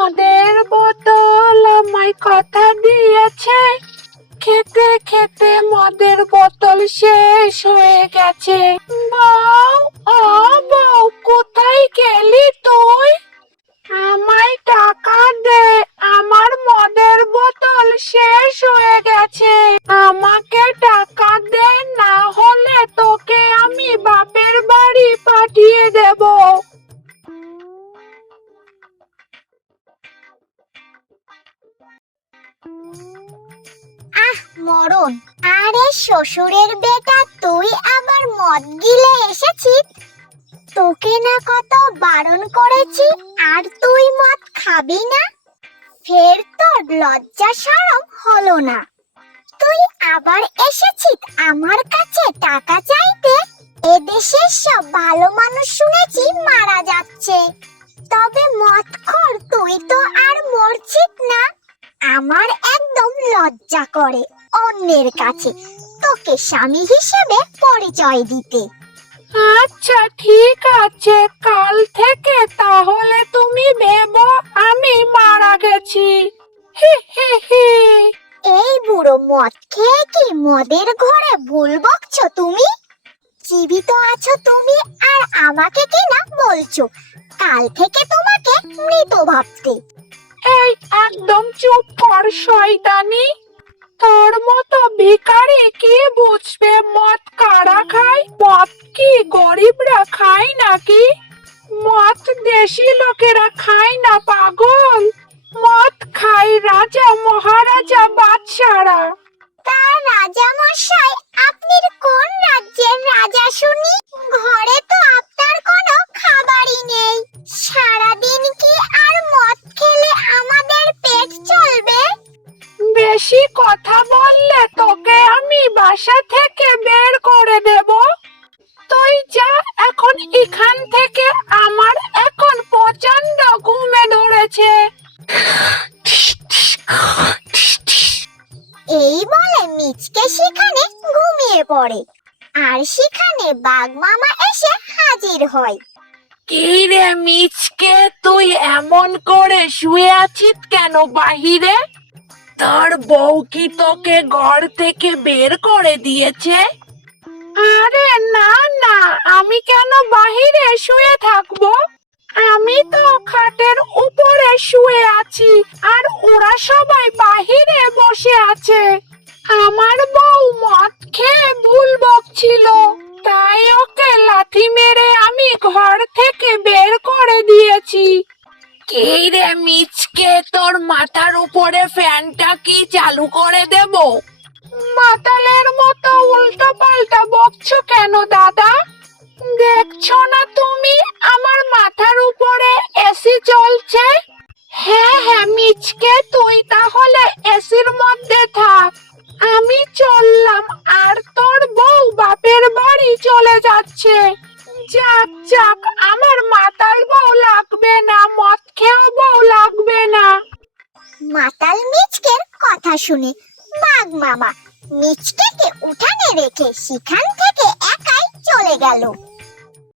মদের বোতল আমায় কথা দিয়েছে। খেতে খেতে মদের বোতল শেষ হয়ে গেছে। বউ ও বউ কোথায় গেলি তুই? আমায় টাকা দে, আমার মদের বোতল শেষ হয়ে গেছে। আমাকে টাকা দে, না হলে তোকে আমি বাপের বাড়ি পাঠিয়ে দেব। মরণ। আরে শ্বশুরের বেটা, তুই আবার মদ গিলে এসেছিস তোকে না কত বারণ করেছি, আর তুই মদ খাবি না? ফের তোর লজ্জা সরম হলো না। তুই আবার এসেছিস আমার কাছে টাকা চাইতে? এদেশের সব ভালো মানুষ শুনেছি মারা যাচ্ছে। তবে মদ খোর, তুই তো আর মরছিস না। আমার লজ্জা করে অন্যের কাছে। তোকে স্বামী হিসেবে পরিচয় দিতে। আচ্ছা ঠিক আছে। কাল থেকে তাহলে তুমি ভেবো আমি মারা গেছি। এই বুড়ো মদ খেয়ে কি মদের ঘরে ভুল বকছো তুমি? জীবিত আছো তুমি আর আমাকে কি না বলছো? কাল থেকে তোমাকে মৃত ভাবতে। এই একদম চুপ কর, শয়তানি। তোর মতো ভিখারি কি বুঝবে? মদ কারা খায়? মদ কি গরিবরা খায় নাকি? মদ দেশি লোকেরা খায় না, পাগল? মদ খায় রাজা, মহারাজা, বাদশারা। তা রাজা মশাই আপনি কোন রাজ্যের রাজা শুনি? কথা বললে তোকে আমি বাসা থেকে বের করে দেব। তুই যা এখন এখান থেকে আমার এখন প্রচণ্ড ঘুমে ধরেছে। এই বলে মিচকে সেখানে ঘুমিয়ে পড়ে। আর সেখানে বাঘ মামা এসে হাজির হয়। কি রে মিচকে তুই এমন করে শুয়ে আছিস কেন বাহিরে? তোর বউ তোকে ঘর থেকে বের করে দিয়েছে? আরে না না, আমি কেন বাহিরে শুয়ে থাকব? আমি তো খাটের উপরে শুয়ে আছি, আর ওরা সবাই বাহিরে বসে আছে। আমার বউ মদ খেয়ে ভুল বকছিল তাই ওকে লাথি মেরে আমি ঘর থেকে বের করে দিয়েছি কে রে মিচকে, তোর মাথার উপরে ফ্যানটা কি চালু করে দেব? মাতালের মতো উল্টো পাল্টা বকছো কেন, দাদা? দেখছ না তুমি আমার মাথার উপরে এসি চলছে? হ্যাঁ হ্যাঁ মিচকে, তুই তাহলে এসির মধ্যে থাক। আমি চললাম, আর তোর বউ বাপের বাড়ি চলে যাচ্ছে। যাক যাক, আমার মাতাল শুনে বাঘ মামা মিচকেকে উঠানে রেখে সেখান থেকে একাই চলে গেল।